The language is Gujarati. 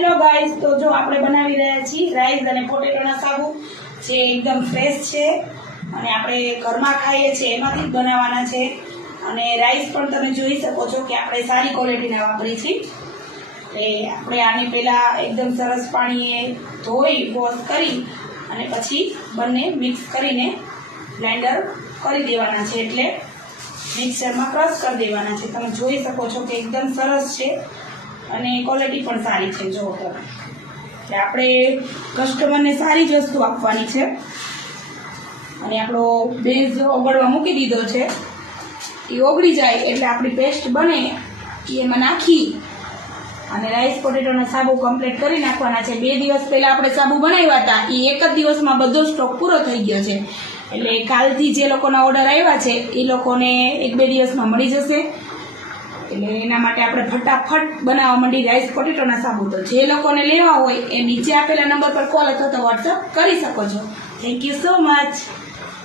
હેલો ગાઈસ તો જો આપણે બનાવી રહ્યા છીએ રાઈસ અને પોટેટોના સાબુ, જે એકદમ ફ્રેશ છે. અને આપણે ઘરમાં ખાઈએ છીએ, એમાંથી જ બનાવવાના છે. અને રાઈસ પણ તમે જોઈ શકો છો કે આપણે સારી ક્વોલિટીના વાપરી છીએ એટલે આપણે આને પહેલાં એકદમ સરસ પાણીએ ધોઈ વોશ કરી અને પછી બંને મિક્સ કરીને બ્લેન્ડર કરી દેવાના છે. એટલે મિક્સરમાં ક્રશ કરી દેવાના છે. તમે જોઈ શકો છો કે એકદમ સરસ છે. અને ક્વોલિટી પણ સારી છે, જો એટલે આપણે કસ્ટમરને સારી જ વસ્તુ આપવાની છે. અને આપણો બેઝ ઓગળવા મૂકી દીધો છે, એ ઓગળી જાય એટલે આપણી પેસ્ટ બને, એ એમાં નાખી અને રાઈસ પોટેટોનો સાબુ કમ્પ્લીટ કરી નાખવાના છે. બે દિવસ પહેલાં આપણે સાબુ બનાવ્યા હતા, એ એક જ દિવસમાં બધો સ્ટોક પૂરો થઈ ગયો છે. એટલે કાલથી જે લોકોના ઓર્ડર આવ્યા છે, એ લોકોને એક બે દિવસમાં મળી જશે. એટલે એના માટે આપણે ફટાફટ બનાવવા માંડી રાઈસ પોટેટોના સાબુ તો જે લોકોને લેવા હોય એ નીચે આપેલા નંબર પર કોલ અથવા તો વોટ્સઅપ કરી શકો છો. Thank you so much